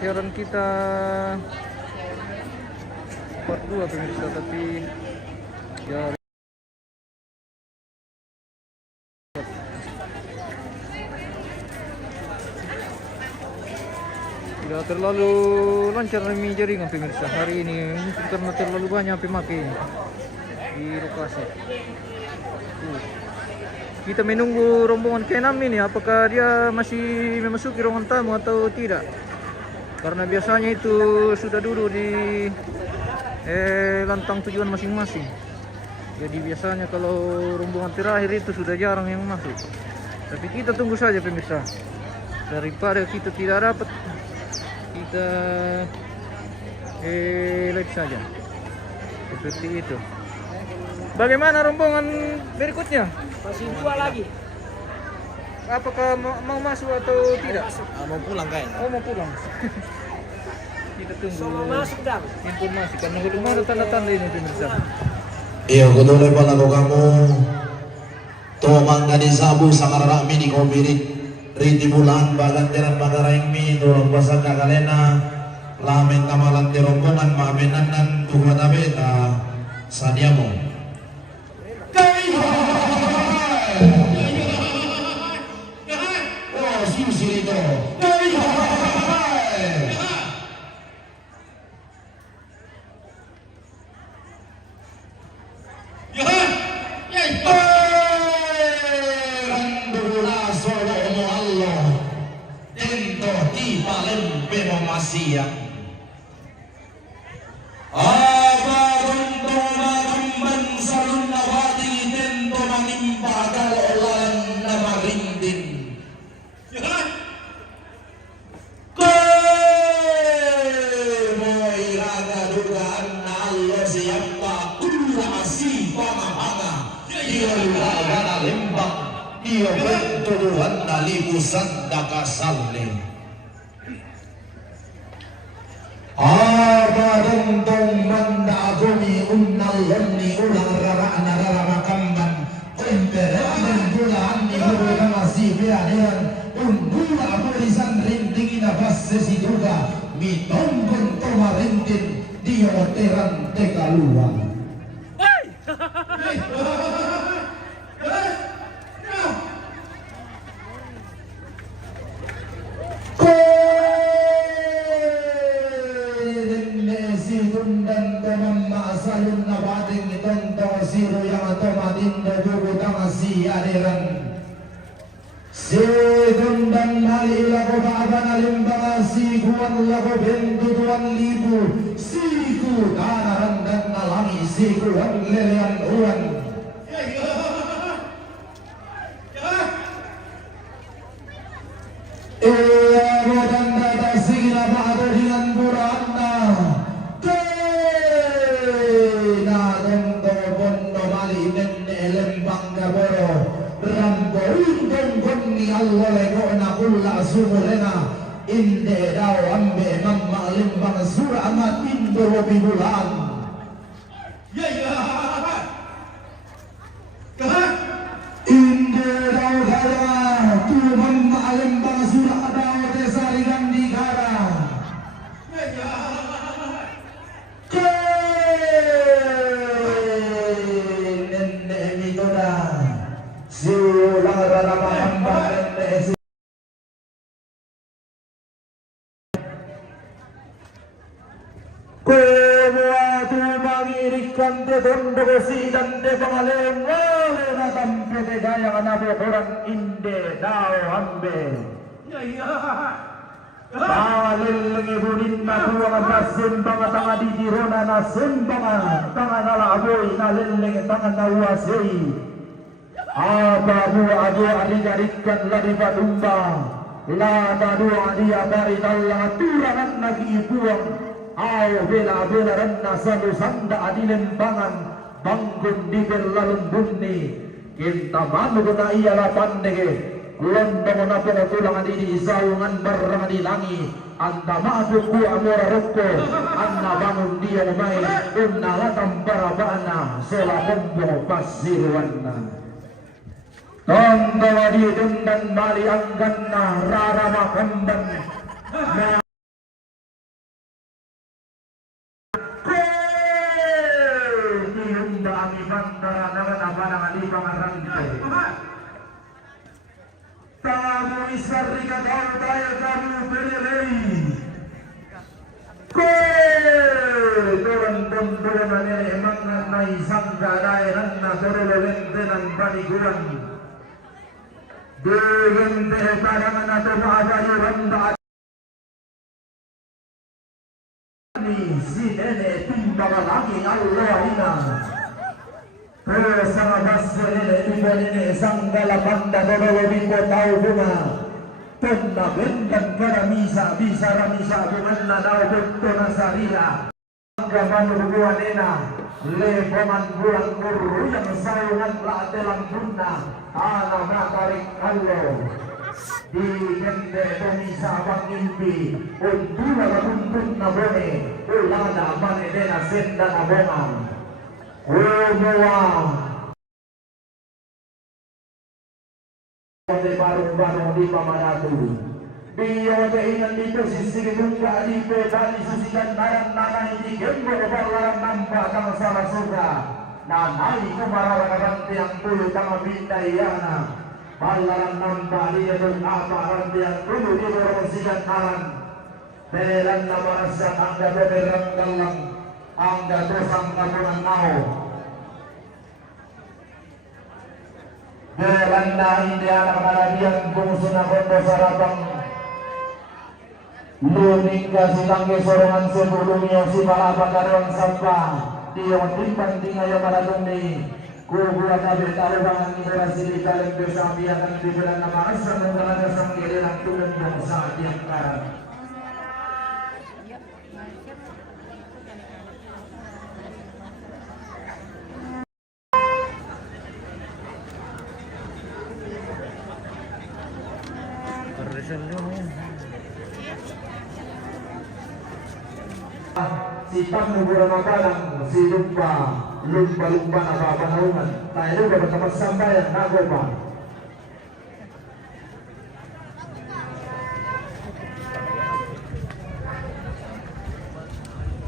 siaran kita part 2 pemirsa, tapi ya tidak terlalu lancar kami jaringan pemirsa hari ini, mungkin karena terlalu banyak pemakai di lokasi. Kita menunggu rombongan ke-6 ini, apakah dia masih memasuki ruangan tamu atau tidak, karena biasanya itu sudah duduk di lantang tujuan masing-masing. Jadi biasanya kalau rombongan terakhir itu sudah jarang yang masuk. Tapi kita tunggu saja pemirsa, daripada kita tidak dapat, kita live saja seperti itu. Bagaimana rombongan berikutnya? Masih 2 lagi. Apakah mau masuk atau tidak? Mau pulang kan? Oh, mau pulang. Kita tunggu Semua masuk dong. informasi karena belum ada tanda-tanda ini pemirsa. Iya, kudu pala ko kamu tumang di sabu sangarara mini kopirik riti bulan bagantiran magaraing mi tulong basag kakalena lamin kamalan di rombongan maamenan tuhan abeta sadia mo. Oh, sini itu. Bangun di belalun bunyi kita manu guna iya lapan nege lombong napo na tulang di isaungan barang di langi anta maatu ku amora rokko anna bangun dia main unna latam barabana sola bombo pasirwanna tondo di dundan bali angganna rara makandan bisa Rika kau taya kamu berlei. Turun pembunuhan ini emang nai sangka daerah na torolo lentenan paniguan. Dengan padangan atau maabayu randa ni si nene timbang lagi Allah ina. Sang abas nene timbang nene sanggala panda torolo biko tau bunga. Tunda bendan kada misa bisa ramisa bungan na daw beto na sarila. Anggaman rubuan nena lepoman bulan guru yang sayungan latelang bunna ana matarik kallo di kende domisa bang impi untula matuntun na bone ulada mane dena senda na bongang umoa de barung-barung di pamanatu dia keinginan itu sisi muka di pedali susikan naran nanai di gembo barlaran nampak kang salah suka nanai kumarawan ranti yang puluh kang bindai yana barlaran nampak dia dong apa ranti yang puluh di borong sikan naran beran nama rasa angga beberang galang angga dosang kabunan nau beran na hindi anak manabiang bungsunang kondo sarabang luning kasi langge sorongan sebelumnya si palapa karyawan sampah dia timbang tinggal pada dunia kubu atabe taruhangan liberasi di kaleng bersama akan dibilang nama asal mengalami sang giliran turun yang saat yang karat si pangguguran makalang si lumba na papanahungan tayo ba berteman sambayan nago pa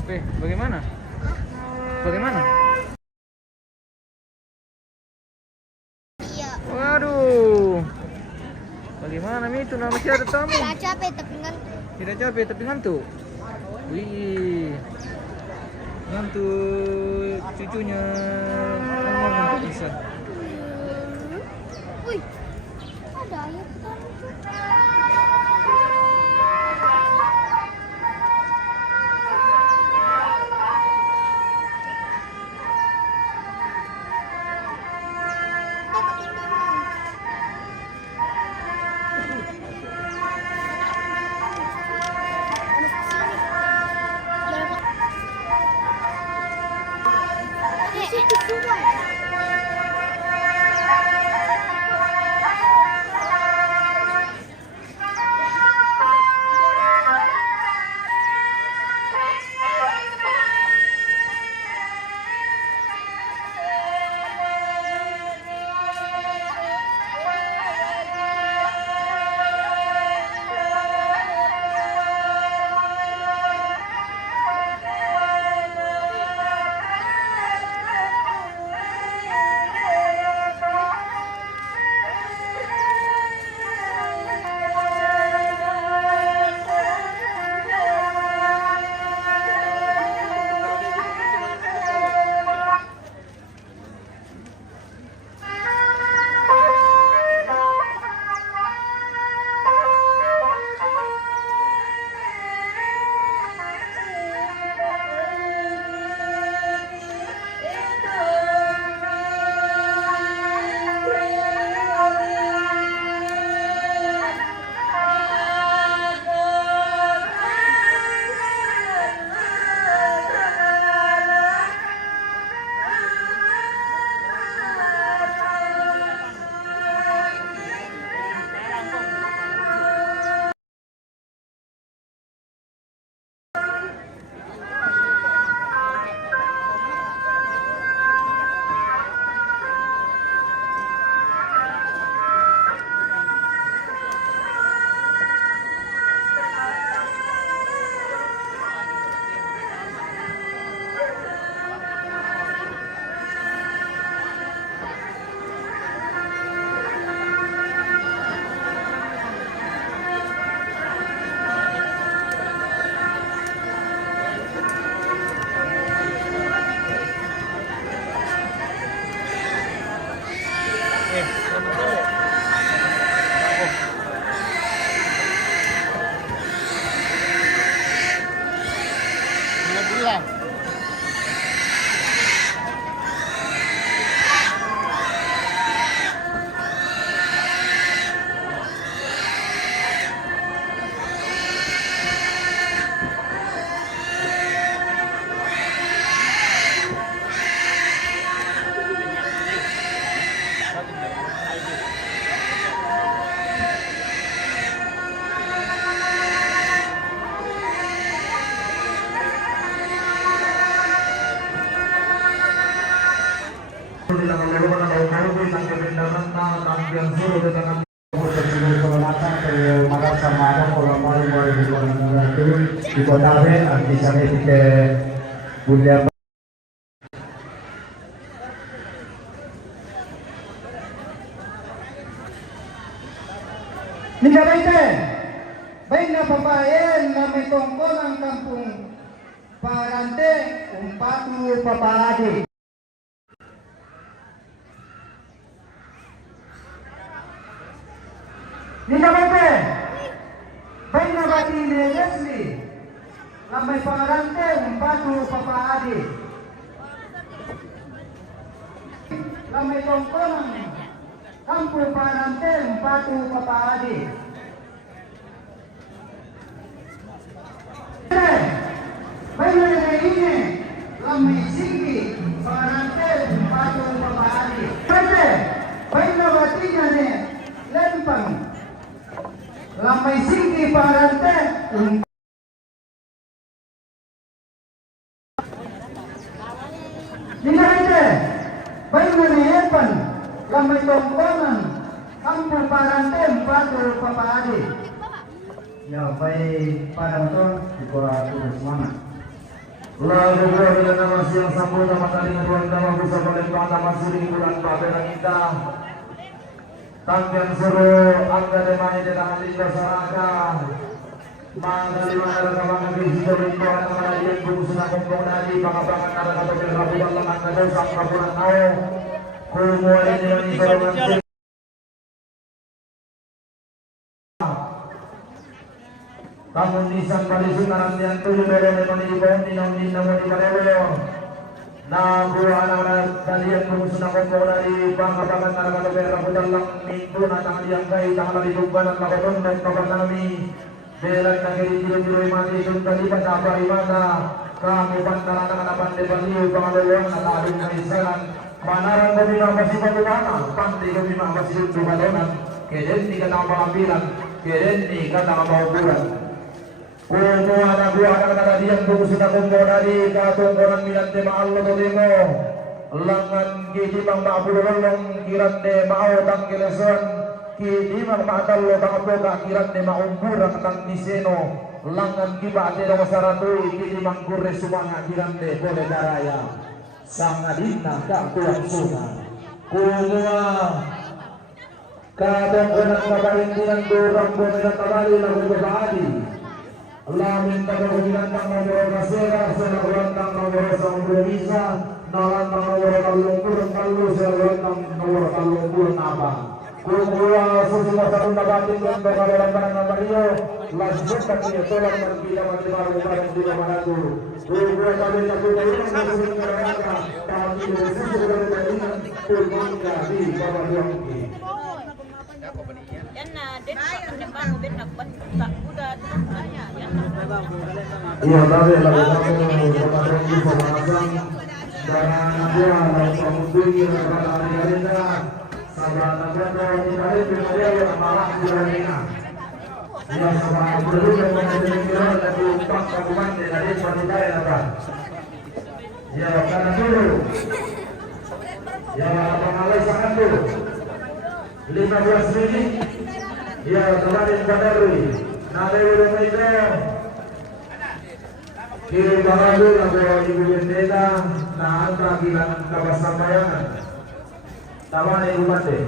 Oke, bagaimana? Bagaimana? Iya. Waduh. Bagaimana itu nama masih ada tamu? Tidak capek tapi ngantuk. Tidak capek tapi ngantuk. Wih. Ngantuk cucunya ngantuk bisa. Wih. Ada ayam tamu. marat sama ako kalau mau itu di kota di sana ke Bulia. Nika baik na papayan na may tungkol ang kampung Parante, Umpatu Papaadi. Nika baik na bati ni Leslie na may Parante, Umpatu Papaadi. Na may tungkol ang kampung Parante, Umpatu Papaadi. Baik na ini lamay singgi Parante, Umpatu Papaadi. Baik na bati niya ni Lempang lamay singgi Parante, baik na ni Epan lamay tongkonan kampung Parante, Umpatu Papaadi. Ya baik para nonton di Korea semangat. Lalu bila nama siang sambut nama tadi bulan nama bisa melempar nama suri bulan babera kita. Tangkian suruh anda demai di tangan linda saraka. Mangali mana kamang bisi dari Tuhan nama dia bungsu nak kompong nadi pangabangan nara kata berlaku dalam anda dosa kapuran nau. Kumuali dengan informasi. Tamun nisan balisun narantian tujuh bere memang di bawah ninang ninang di bawah. Nah, gua anak kalian pengusaha kompor dari bangga-bangga nara kata berlaku dalam minggu natang yang kai tangan dari bubanan makadong dan kapan kami belan negeri tiru-tiru mati sunta di pasapa imata kami pantaran anak pandai baliu pangalewang natalung kaisaran manaran kami masih bagaimana pandai kami masih dukadonan keden di kata pengambilan keden di kata penghuburan. Kumu anak kata diam bungsu na kumpul dari katungkoran milan tema Allah tolimo langan kidi mang maapulolong kiran de mau tang kileson kidi mang maatallo tang apoga kiran de maumburang tang diseno langan kiba de dong saratui kidi mang kurre sumanga kiran de boleh daraya sangadina kang tuang sunga kumu katungkoran kabarintinan durang bumilang kabali lagu berbadi Allah minta kemudian tang nomor kasera, selaluan tang nomor sambung bisa, nalan tang nomor kalungkur kalu, selaluan tang nomor kalungkur napa. Kumua susuma satu nabatin dan berkawalan barang Mario, langsung kami tolong berbila mati baru barang di mana tu. Kumua kami satu dari masuk ke neraka, kami susu dari dengan pulmangga di bawah duangki. Iya, tapi lalu kamu kemarin di pemanasan dan dia lalu kamu tinggi pada hari-hari sabar sabar kita itu dia yang malah berani. Ya sabar belum mengenai kira tapi empat kabupaten dari Pantai apa? Ya karena dulu. Ya pengalih sangat dulu. 15 menit. Ya kemarin Badarui. Nade udah itu. Kiri bahagia lagu ibu bendera nahan panggilan kawasan bayangan. Taman ibu mati.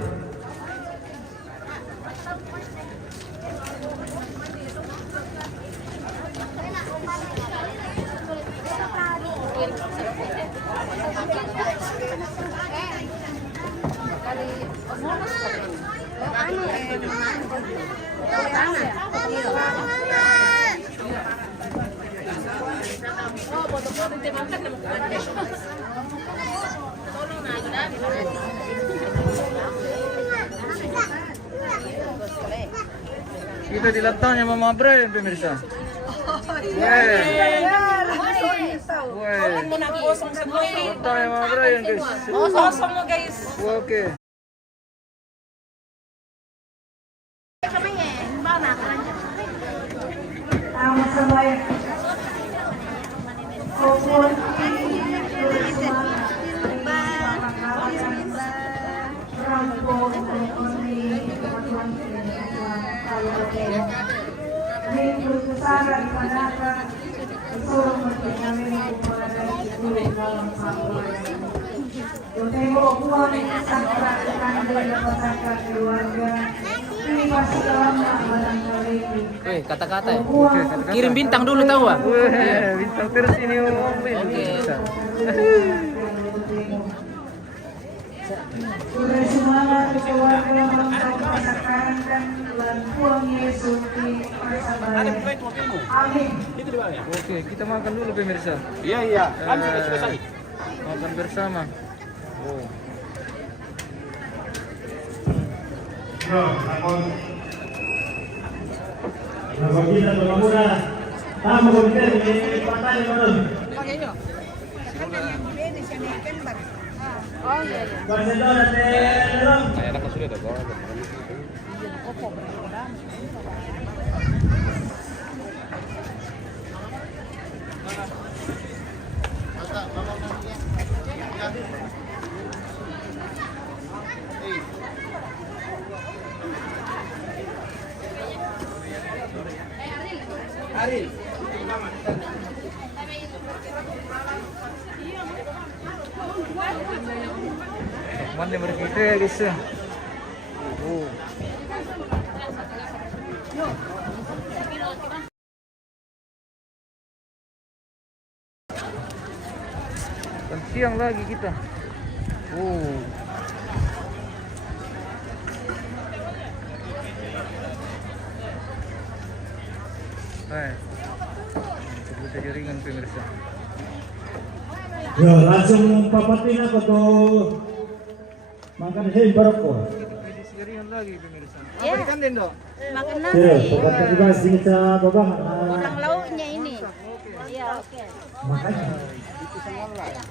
Kita dilantangnya Mama Brian pemirsa. Kosong semua ini. Lantangnya Mama Brian guys. Kosong mo guys. Oke. Selamat semuanya. Ini berusaha dipadamkan, disuruh kami kepada sepuluh dalam satu hari. Tengok buah sakrat kandil masyarakat keluarga. Ini pasti lama barangkali. Weh, kata-kata ya. Kata-kata. Kirim bintang dulu tahu ah. Weh, bintang terus ini Om. Bisa. Sudah semangat keluarga mengucapkan sekarang dan Tuhan Yesus di masa baik. Amin. Oke, kita makan dulu pemirsa. Iya. Kami sudah selesai. Makan bersama. Oh. Mana berkita ya guys ya. Oh. Dan siang lagi kita. Oh. Kita jaringan pemirsa. Ya, langsung papatin ako tuh makan sih baroko. Kita jaringan lagi pemirsa. Apa ikan dendo? Makan Ya, nasi. papatin juga sini sa babang. Kurang lauknya ini. Iya, oke. Makanya. Mantap.